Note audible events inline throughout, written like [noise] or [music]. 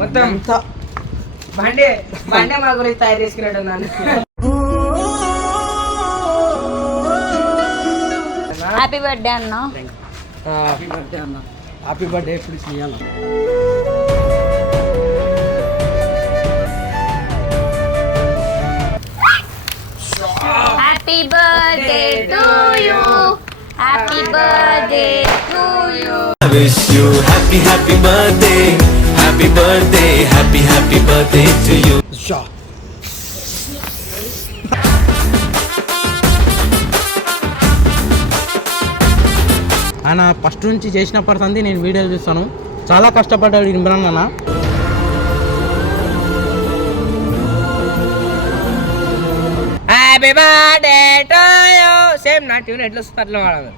మొత్తం. అంతా బండే బండే మా గురించి తయారు చేసుకున్నట్టు ఉన్నాను హ్యాపీ బర్త్డే అన్న. హ్యాపీ బర్త్డే అన్న. హ్యాపీ బర్త్డే ఎప్పుడు చేయాలి happy birthday to you happy birthday to you I wish you happy, happy birthday. Happy birthday, happy, happy birthday to you. షా ఆయన ఫస్ట్ నుంచి చేసినప్పటి సంది నేను వీడియోలు చూస్తాను చాలా కష్టపడ్డాడు ఇమ్రాన్ అన్న happy birthday to you same నా ట్యూన్ ఎట్లా వస్తుంది అట్లా వాడాలి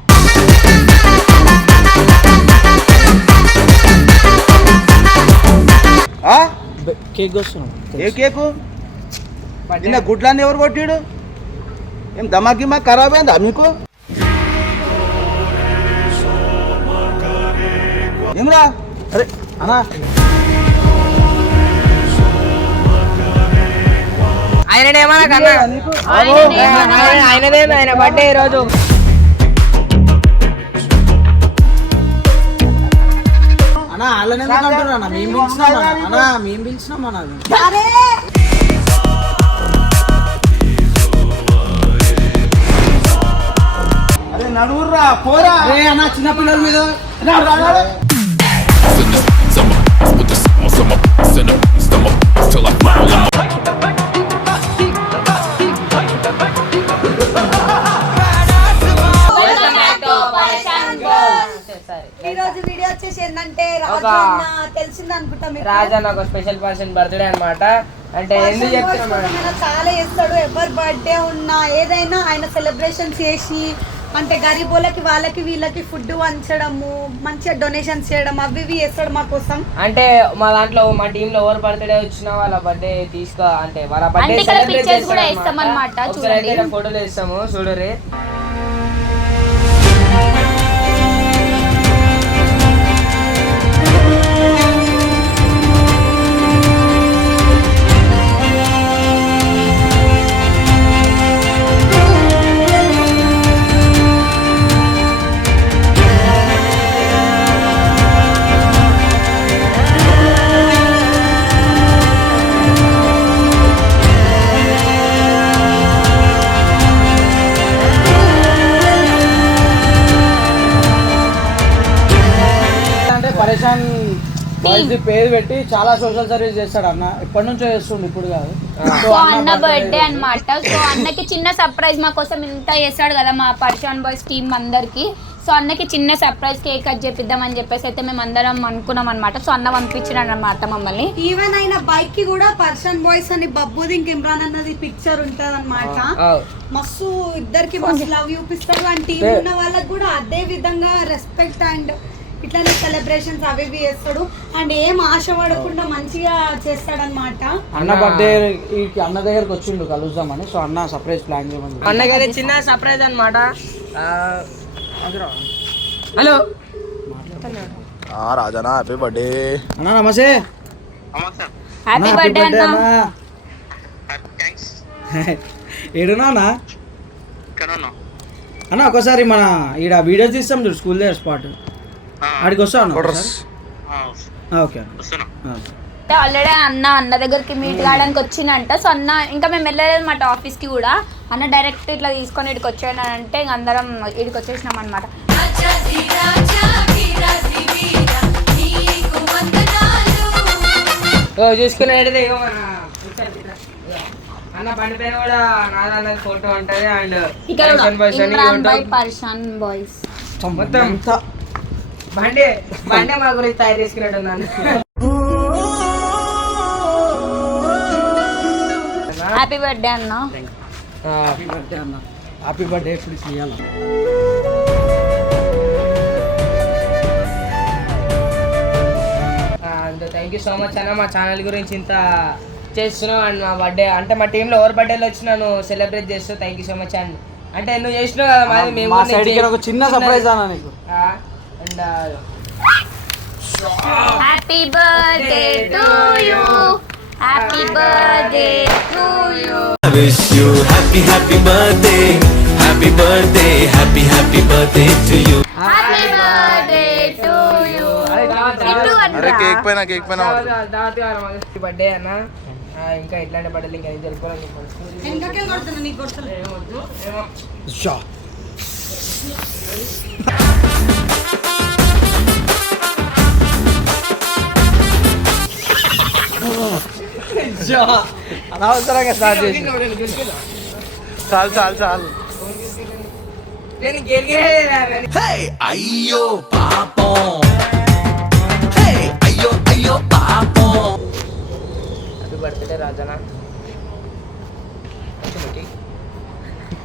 కేక్ వస్తున్నాం ఏ కేకు నిన్న గుడ్లన్నీ ఎవరు కొట్టిడు ఏం దమాకిమా ఖరాబ్ అయిందా మీకు ఏమరా అరే అన్నా ఆయననేమన్నా కన్నా ఆయన- ఆయనదే ఆయన బర్త్డే ఈ వాళ్ళని ఎందుకు అంటున్నారు అన్న మేము పిలిచినాం అన్న మేము పిలిచినాం అన్న పోరా అరే అన్న చిన్న పిల్లల మీద వచ్చేసి ఏంటంటే తెలిసింది అనుకుంటా మీకు. రాజా ఒక స్పెషల్ పర్సన్ బర్త్డే అన్నమాట. అంటే ఎందుకు చెప్తున్నాం? చాలా చేస్తాడు. ఎవరి బర్త్డే ఉన్నా ఏదైనా ఆయన సెలబ్రేషన్ చేసి అంటే గరీబోళ్ళకి వాళ్ళకి వీళ్ళకి ఫుడ్ వంచడము మంచిగా డొనేషన్స్ చేయడం అవి ఇవి చేస్తాడు మా కోసం. అంటే మా దాంట్లో మా టీమ్లో ఎవరు బర్త్డే వచ్చినా వాళ్ళ బర్త్డే తీసుకో అంటే వాళ్ళ బర్త్డే. ఫోటోలు ఇస్తాము చూడరి. బాయ్స్ పేరు పెట్టి చాలా సోషల్ సర్వీస్ చేస్తాడు అన్న. ఎప్పటి నుంచో చేస్తుండు ఇప్పుడు కాదు. సో అన్న బర్త్డే అన్నమాట. సో అన్నకి చిన్న సర్ప్రైజ్ మా కోసం ఇంత చేస్తాడు కదా మా పర్షాన్ బాయ్స్ టీమ్ అందరికి. సో అన్నకి చిన్న సర్ప్రైజ్ కేక్ కట్ చేపిద్దామని చెప్పేసి అయితే మేము అందరం అనుకున్నాం అనమాట సో అన్న పంపించినాడు అనమాట మమ్మల్ని. ఈవెన్ ఆయన బైక్కి కూడా పర్సన్ బాయ్స్ అని బబ్బుది ఇంక ఇమ్రాన్ అన్నది పిక్చర్ ఉంటది అనమాట మస్తు ఇద్దరికి మస్తు లవ్ చూపిస్తాడు. అండ్ టీం ఉన్న వాళ్ళకి కూడా అదే విధంగా రెస్పెక్ట్ అండ్ ఇట్లానే సెలబ్రేషన్స్ అవి ఇవి చేస్తాడు. అండ్ ఏం ఆశ పడకుండా మంచిగా చేస్తాడనమాట అన్న బర్త్డే ఈ అన్న దగ్గరకు వచ్చిండు కలుద్దామని. సో అన్న సర్ప్రైజ్ ప్లాన్ చేయమని. అన్నకి అది చిన్న సర్ప్రైజ్ అనమాట హలో. రాజానా హ్యాపీ బర్త్డే అన్న నమస్తే. హ్యాపీ బర్త్డే అన్న ఏడునా అన్న. [laughs] అన్న? ఒకసారి మన ఈడ వీడియోస్ తీస్తాం చూడు స్కూల్ దగ్గర స్పాట్ ఆడికి వస్తా ఓకే. ఆ. ఆల్రెడీ అన్న అన్న దగ్గరికి మీట్ కావడానికి వచ్చిందంట. సో అన్న ఇంకా మేము వెళ్ళలేదు అనమాట ఆఫీస్కి కూడా. అన్న డైరెక్ట్ ఇట్లా తీసుకొని ఇక్కడికి వచ్చాడు అంటే ఇంక అందరం ఇక్కడికి వచ్చేసినాం అనమాట ఓ చూసుకున్నట్టయితే అన్న బండి పైన కూడా ఫోటో ఉంటది అండ్ ఇక్కడ బాయ్స్. మొత్తం. బండి బండి మా గురించి తయారు ఉన్నాను హ్యాపీ బర్త్డే అన్న. హ్యాపీ బర్త్డే అన్న. హ్యాపీ బర్త్డే ఎప్పుడు చేయాలి థ్యాంక్ యూ సో మచ్ అన్న. మా ఛానల్ గురించి ఇంత చేస్తున్నావు అండ్ మా బర్త్డే అంటే మా టీంలో ఎవరు బర్త్డేలు వచ్చినా నువ్వు సెలబ్రేట్ చేస్తావు. Thank you so much and అంటే నువ్వు చేసినావు కదా మాది మేము ఒక చిన్న సర్ప్రైజ్ అన్న నీకు. And happy birthday to birthday to you I wish you happy, happy birthday, happy birthday, happy, happy birthday to you. Happy birthday to you అరే కేక్ పైన కేక్ పైన బర్త్డే అన్న. ఇంకా ఇట్లాంటి బర్త్డేలు ఇంకా ఏం జరుపుకోవాలని చెప్పాలి. వెనకకే కొడుతున్నా నీకు కొడుతున్నా ఏమొద్దు, ఏమో. అనవసరంగా స్టార్ట్ చేసి. చాలు చాలు చాలు. అయ్యో పాపం. Hey, అయ్యో అయ్యో పాపం. హ్యాపీ బర్త్డే రాజనా?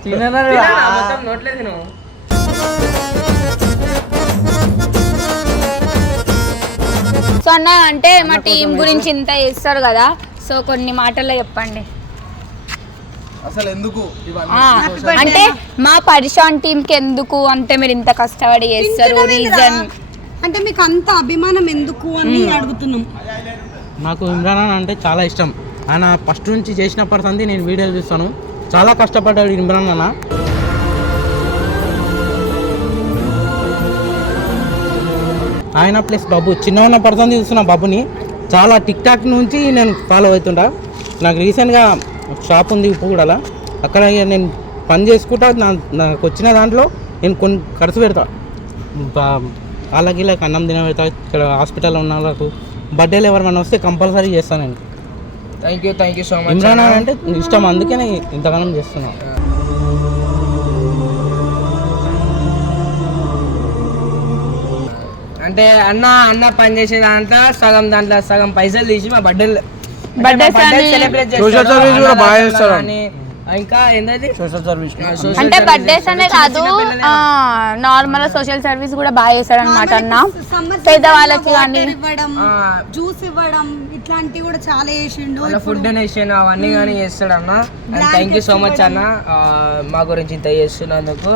తినరా మొత్తం నోట్లేదు నువ్వు సో అన్న అంటే మా టీం గురించి ఇంత చేస్తారు కదా. సో కొన్ని మాటల్లో చెప్పండి. అసలు ఎందుకు అంటే మా పరిశాన్ టీం కి ఎందుకు అంటే మీరు ఇంత కష్టపడి చేస్తారు రీజన్? అంటే మీకు అంత అభిమానం ఎందుకు అని అడుగుతున్నాం. నాకు ఇమ్రాన్ అన్న అంటే చాలా ఇష్టం. ఆయన ఫస్ట్ నుంచి చేసినప్పటి సంది నేను వీడియోలు చూస్తాను. చాలా కష్టపడ్డాడు ఇమ్రాన్ అన్న. ఆయన ప్లస్ బాబు చిన్న ఉన్న పడుతుంది చూస్తున్న బాబుని. చాలా టిక్ టాక్ నుంచి నేను ఫాలో అవుతుంటా. నాకు రీసెంట్గా షాప్ ఉంది ఇప్పుడు కూడా అక్కడ నేను పని చేసుకుంటా నా నాకు వచ్చిన దాంట్లో నేను కొన్ని ఖర్చు పెడతా. వాళ్ళకి వీళ్ళకి అన్నం తిన పెడతా ఇక్కడ హాస్పిటల్లో ఉన్న వాళ్ళకు. బర్త్డేలు ఎవరైనా వస్తే కంపల్సరీ చేస్తాను నేను. Thank you thank you so much Imran అంటే ఇష్టం అందుకే నేను ఇంతగానం చేస్తున్నాను అంటే అన్న అన్న పని చేసే దాంట్లో సగం దాంట్లో సగం పైసలు తీసి మా బర్త్డే సెలబ్రేట్ service. కూడా బాగా చేస్తారు. ఇంకా ఏంటది సోషల్ సర్వీస్ అంటే బర్త్డేస్ అనే కాదు. నార్మల్ సోషల్ సర్వీస్ కూడా బాగా చేస్తాడు అనమాట అన్న. పేదవాళ్ళకి కానీ ఇవ్వడం ఆ. జ్యూస్ ఇవ్వడం ఇట్లాంటివి కూడా చాలా చేసిండు. ఫుడ్ డొనేషన్ అవన్నీ కానీ చేస్తాడు అన్న థ్యాంక్ యూ సో మచ్. అన్న. మా గురించి ఇంత చేస్తున్నందుకు.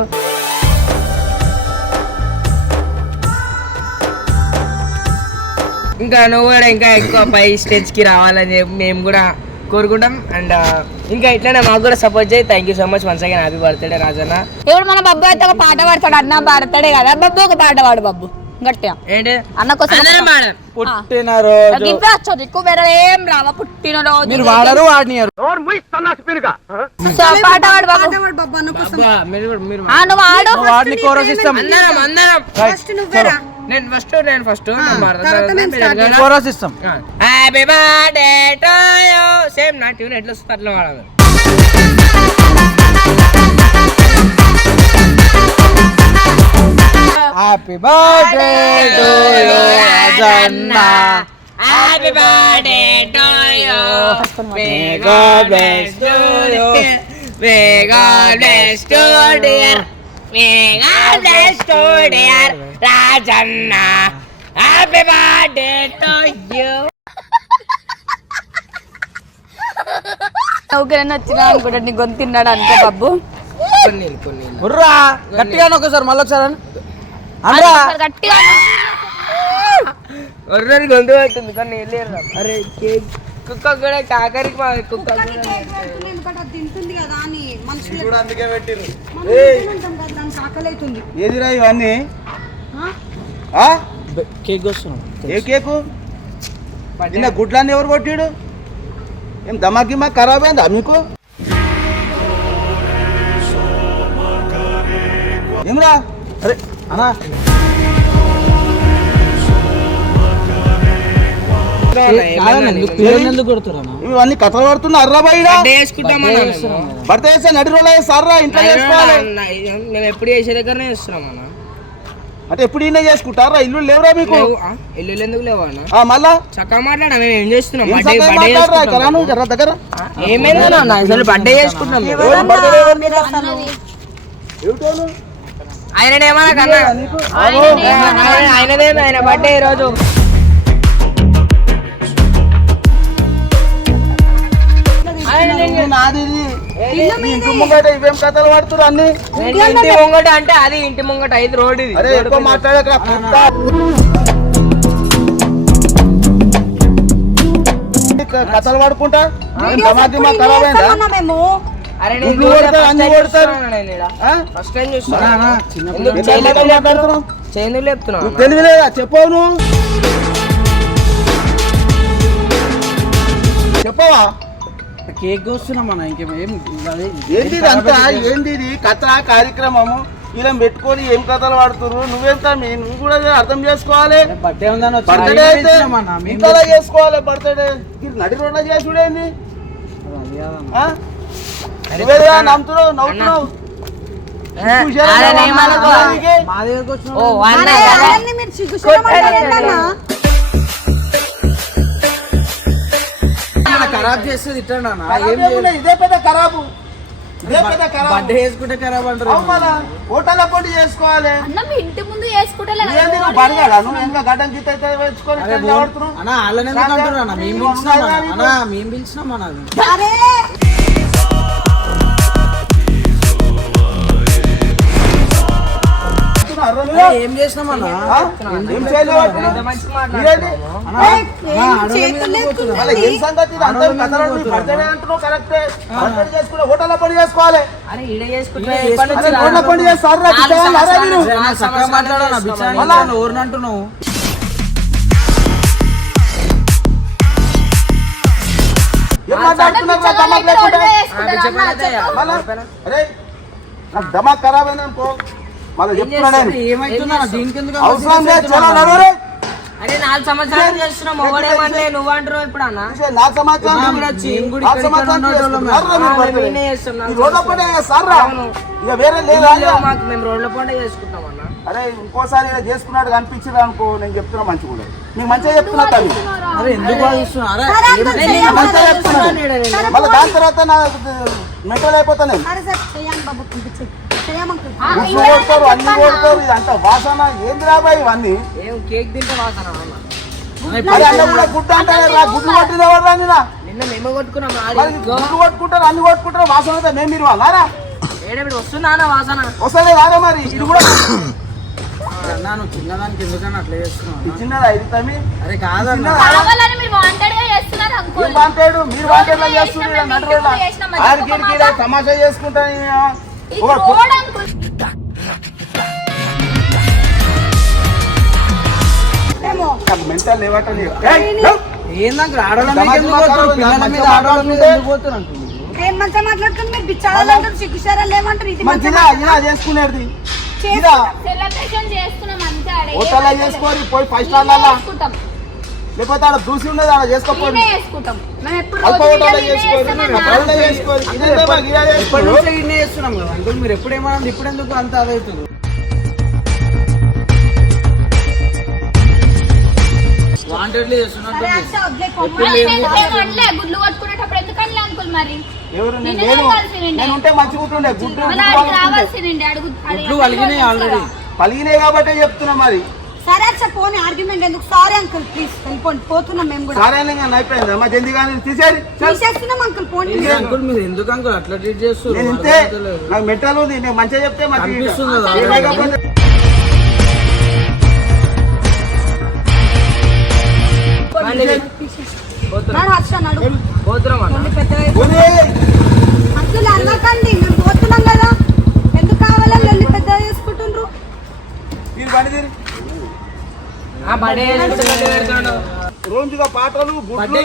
ఇంకా నువ్వు కూడా ఇంకా ఎక్కువ పై స్టేజ్కి రావాలని చెప్పి మేము కూడా కోరుకుంటాం. అండ్ ఇంకా ఇట్లానే మాకు కూడా సపోర్ట్ చేయి. Thank you so much once again happy birthday Rajanna. ఇప్పుడు మన బబ్బు అయితే ఒక పాట పాడతాడు. అన్న పాడతాడే కదా. బబ్బు ఒక పాట పాడు బబ్బు. గట్టిగా. ఏంటి? అన్న కోసం. పుట్టిన రోజు. వచ్చదు ఎక్కువ వేరే ఏం రావా. పుట్టిన రోజు మీరు వాడరు సో పాట పాడు బాబు. అన్న కోసం. మీరు కూడా- మీరు ఆ, నువ్వు ఆడు. వాడిని కోరస్ ఇస్తాం అందరం అందరం. ఫస్ట్ నువ్వేరా? నేను ఫస్ట్ నేను ఫస్ట్ కోరస్ ఇస్తాం happy birthday to you same నా ట్యూన్ ఎట్లా వస్తుంది అట్లా వాడాలి. Happy birthday to you Rajanna happy birthday to you may God bless to you may God bless to dear may God bless to dear Rajanna happy birthday to you ఎవరికైనా వచ్చినా అనుకుంటా నీ గొంతు తిన్నాడు అనుకో బాబు. ఉర్రా గట్టిగా ఒకసారి మళ్ళీ ఒకసారి. అనరా గట్టిగా. ఒర్రని గొంతు అవుతుంది కొన్ని వెళ్ళారు అరే కేక్. కుక్క కూడా కాకరికి మా కుక్క కూడా తింటుంది కదా అని. మనుషులు కూడా అందుకే పెట్టింది. మనం తింటుంటాం కదా దానికి ఆకలి అవుతుంది ఏదిరా ఇవన్నీ? ఆ? ఆ? కేక్ వస్తున్నాం ఏ కేకు? నిన్న గుడ్లన్నీ ఎవరు కొట్టిడు? ఏం దమాకిమా ఖరాబ్ అయిందా మీకు ఏమరా? అరే అన్నా? ఇవన్నీ కథలు పడుతున్నా అర్రా బయట. భర్త నడి రోజులు సార్రా ఇంట్లో చేసుకోవాలి? మేము ఎప్పుడు చేసే దగ్గరనే చేస్తున్నాం అన్న. అంటే ఎప్పుడు ఈయన చేసుకుంటారా? ఇల్లు లేవురా మీకు? ఇల్లు ఎందుకు లేవు అన్న? ఆ, మళ్ళా? చక్కగా మాట్లాడా మేము ఏం చేస్తున్నాం? దగ్గర? ఏమైందన్న? అసలు బర్త్డే చేసుకుంటాం మేము. ఎవరు birthday ఎవరు? మీరు అసలు ఏమిటోను? ఆయన ఏమన్నా కన్నా ఆయన- బర్త్డే ఈ నాది ఇంటి ముంగట ఇవేం కథలు పడుతురు అన్ని? ఇంటి ముంగట అంటే అది ఇంటి ముంగట ఇది రోడ్ ఇది. అరే ఎక్కువ మాట్లాడకరా పుట్ట. క- కథలు పడుకుంటా? ఎప్పుడు మా ఖరాబ్ అయిందా? మేము? గుడ్లు కేక్ కోస్తున్నాం అన్న ఇంకేం ఏంది ఇది అంతా ఏంది ఇది? కథ కార్యక్రమము? ఇలా పెట్టుకొని ఏం కథలు పడుతున్నారు నువ్వెంత మీ నువ్వు కూడా అర్థం చేసుకోవాలి. బర్త్డే ఉందని బర్త్డే అయితే ఇంతలా చేసుకోవాలి బర్త్డే ఇది నడి రోడ్లో చేసుడేంది? నువ్వేదా నమ్ముతున్నావు నవ్వుతున్నావు? మా దగ్గరకు వచ్చిన ఖరాబ్ చేస్తుంది ఇట్టండి అన్న ఖరాబ్ ఏం? ఇదే పెద్ద ఖరాబు. ఇదే పెద్ద ఖరాబు. బర్త్డే చేసుకుంటే ఖరాబ్ అంటారు. అవును కదా హోటల్ చేసుకోవాలి. అన్న మీ ఇంటి ముందు నువ్వేంది నువ్వు బరగాడా? నువ్వు ఇంకా గడ్డం గీత అయితే వేసుకొని అరే ఇట్లా ఆడుతున్నావు? అన్న వాళ్ళని ఎందుకు అంటారు అన్న? మేము పిలిచినాం అన్న అన్న మేము పిలిచినాం అన్న అరే! ఏం సంగతి? అందరూ కథలు అంటున్నావు కరెక్టే. చేసుకునే హోటల్ చేసుకోవాలి. చేస్తారు నాకు దమాక్ ఖరాబ్ అయింది అనుకో మళ్ళీ చెప్తున్నా నేను. ఏమైతుందా దీనికి ఎందుకు అవసరం లేదు చలో నడువురే. అరే నాలుగు సంవత్సరాలు చేస్తున్నాం మొగడేమంటే నువ్వు అంటారు ఇప్పుడు అన్న. ఇక వేరే లేదా మాకు మేము రోడ్ల పంట చేసుకుంటాం అన్న. అరే ఇంకోసారి ఇలా చేసుకున్నాడు కనిపించింది అనుకో నేను చెప్తున్నా మంచిగా కూడా నీకు మంచిగా చెప్తున్నా తల్లి. అరే ఎందుకు. మంచిగా చెప్తున్నా మళ్ళీ దాని తర్వాత నా మెంటల్ అయిపోతా గుడ్లు కొడతారు అన్ని కొడతారు ఇదంతా వాసన. ఏంది రాబాయి ఇవన్నీ? ఏం కేక్ తింటే వాసన అన్న? కూడా గుడ్డు అంటే రా గుడ్లు కొట్టింది ఎవరు రా నిన్న? మేము కొట్టుకున్నాం గుడ్లు కొట్టుకుంటారు అన్ని కొట్టుకుంటారు వాసన అయితే మేము మీరు వాళ్ళారా వస్తుందా వాసన? వస్తుంది రాదా మరి ఇది కూడా అన్నా నువ్వు చిన్నదానికి ఎందుకన్నా అట్లా చేస్తున్నావు అన్న? చిన్నదా ఇది తమ్మి? అరే కాదన్న. కావాలని మీరు వాంటెడ్ వాంటాడు మీరు రోజు చేస్తున్నారు. తమాషా చేసుకుంటా ఇది రోడ్ అంకుల్ మెంటల్ లేవటని ఏందంటే ఆడవాళ్ళ మీద ఆడవాళ్ళ మీద? ఏం మంచిగా మాట్లాడుతుంది మీరు బిచ్చాడాలు అంటారు ఏమంటారు ఇది మంచిగా ఇలా చేసుకునేది. సెలబ్రేషన్ అంతే చేసుకోరి పోయి ఫైవ్ చేసుకుంటాం? లేకపోతే ఆడ దూసి ఉన్నది ఆడ చేసుకోరి చేస్తున్నాం చేస్తున్నాం కదా? అంకుల్ మీరు ఎప్పుడు ఏమన్నా ఇప్పుడు ఎందుకు అంత అదవుతుంది వాంటెడ్లీ చేస్తున్నట్టు సరే అచ్చా వదిలే మళ్ళీ నేను ఏం అనలే, గుడ్లు కొట్టుకునేటప్పుడు ఎందుకు అనలే అంకుల్ మరి? ఎవరు? నేను నిన్ను లేను. కలవాల్సిందే. నేను ఉంటే మంచిగా ఉంటుండే గుడ్లు వలిగినాయి ఆల్రెడీ పలిగినాయి కాబట్టే చెప్తున్నా మరి. సరే అచ్చా పోనీ ఆర్గ్యుమెంట్ ఎందుకు? సారీ అంకుల్ ప్లీజ్ వెళ్ళిపోండి. పోతున్నాం మేము కూడా. సారే అయిపోయింది. అమ్మా జల్దీ కానీ తీసేది తీసేస్తున్నాం అంకుల్ పోనీ. అంకుల్ మీరు ఎందుకు అంకుల్ అట్లా ట్రీట్ చేస్తున్నారు? నేను ఇంతే. నాకు మెంటల్ ఉంది. నేను మంచిగా చెప్తే మంచిగా. అంకుల్ అనకండి మేము పోతున్నాం కదా. ఎందుకు కావాలని పెద్దగా చేసుకుంటుండ్రు మీరు బండి తీరి. ఆ బడే పెడుతున్నాడు రోజుగా పాటలు గుడ్లు?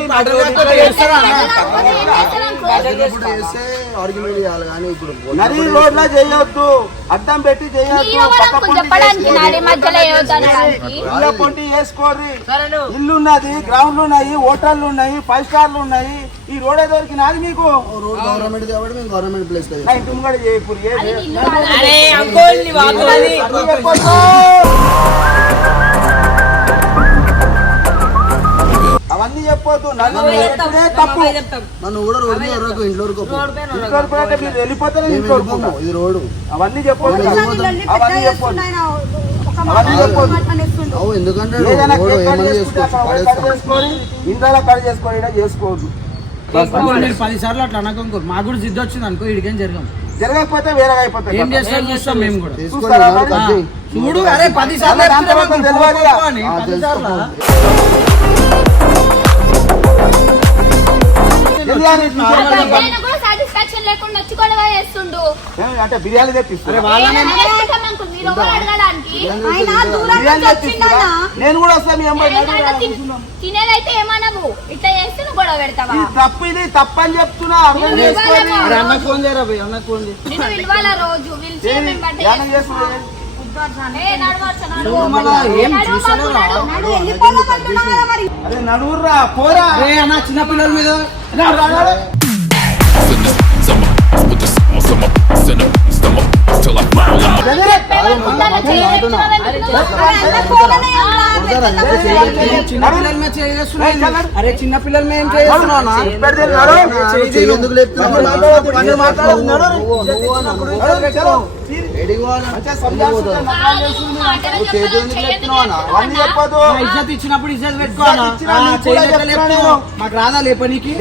నరి రోడ్లా చేయొద్దు. అడ్డం పెట్టి చేయొద్దు. పొంటి వేసుకోర్రి ఇల్లు ఉన్నది గ్రౌండ్లు ఉన్నాయి హోటళ్ళు ఉన్నాయి ఫైవ్ స్టార్లు ఉన్నాయి ఈ రోడే దొరికినది మీకు. గవర్నమెంట్ కాబట్టి మేము గవర్నమెంట్ ప్లేస్ ఇంటి ముంగడ చేయకూరి అవన్నీ చెప్పొద్దు. నన్ను ఎప్పుడే తప్పు. చెప్తాం. నన్ను కూడా రోడ్డు మీద వరకు ఇంట్లో వరకు పో. ఇంట్లో పోయినట్టే మీరు వెళ్ళిపోతానే మేము ఇంట్లో వెళ్ళిపోము. ఇది రోడ్డు. అవన్నీ చెప్పొద్దు అవన్నీ చెప్పొద్దు. ఎందుకంటే ఇంట్లో కట్ చేసుకోవద్దు. పది సార్లు అట్లా అనకు మాకు కూడా జిద్దు వచ్చింది అనుకో ఇడికేం జరగం. జరగకపోతే వేరే అయిపోతుంది ఏం చేస్తాం మేము కూడా. చూడు అరే పది సార్లు తెలియాలి నుంచి తెప్పిస్తున్నా? వచ్చిండనా నేను కూడా వస్తాను మీ అమ్మాయి తినేదైతే ఏమనవు ఇట్లా చేస్తే నువ్వు గొడవ పెడతావా? తప్పు ఇది తప్పు అని చెప్తున్నా. అర్థం నేను చేసుకోండి ఇవ్వాలా? అరే అన్నకు ఫోన్ చేయరా భయ్ అన్నకు ఫోన్ పిలవాలా రోజు? మేము చేస్తున్నా అరే నడువుర్రా పోరా అరే అన్న చిన్న పిల్లల మీద అరే చిన్న ఎందుకు లేపుతున్నావు? ఇజ్జత్ ఇచ్చినప్పుడు ఇజ్జత్ పెట్టుకో అన్న. ఇజ్జత్ ఇచ్చినా ఆ, నీకు చేయి కూడా లెక్క చెప్తున్నా లేపు. నేను. మాకు రాదా లేపనికి?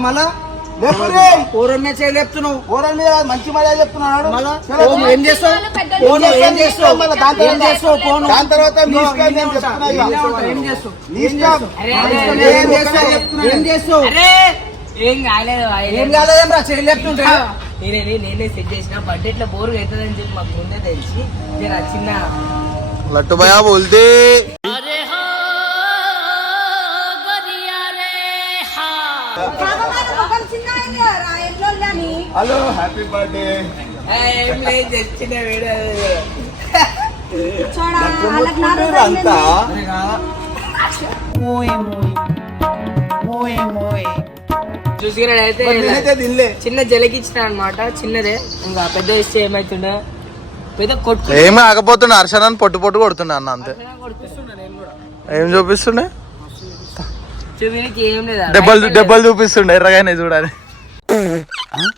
మళ్ళా? లేపురే. పూర్వం మీద చేయి లేపుతున్నావు. ఊరల మీద మంచి మర్యాద చెప్తున్నాడు. ఫోన్ ఏం చేస్తావు? ఫోన్ ఏం చేస్తావు? ఏం చేస్తావు ఫోన్? దాని తర్వాత. ఏం చేస్తావు? కాలేదు కాలేదేం రా చేయి లేపుతుంటే. నేనే నేనే సెట్ చేసిన. బర్త్డే ఇట్లా బోర్ అవుతుందని చెప్పి మాకు ముందే తెలిసి. నేను చిన్న లట్టు భయా బోల్తే హలో హ్యాపీ బర్త్డే అంతా? తినలే. చిన్న జలకిచ్చిన అనమాట చిన్నదే. ఇంకా పెద్ద ఇస్తే ఏమైతుండే పెద్ద కొట్టు. ఏమి ఆకపోతున్నా హర్షణని పొట్టు పొట్టు కొడుతున్నా అన్న అంతే. ఏం చూపిస్తుండే? చూపినికి ఏం లేదా దెబ్బలు దెబ్బలు చూపిస్తుండే ఎర్రగానే చూడాలి. Huh?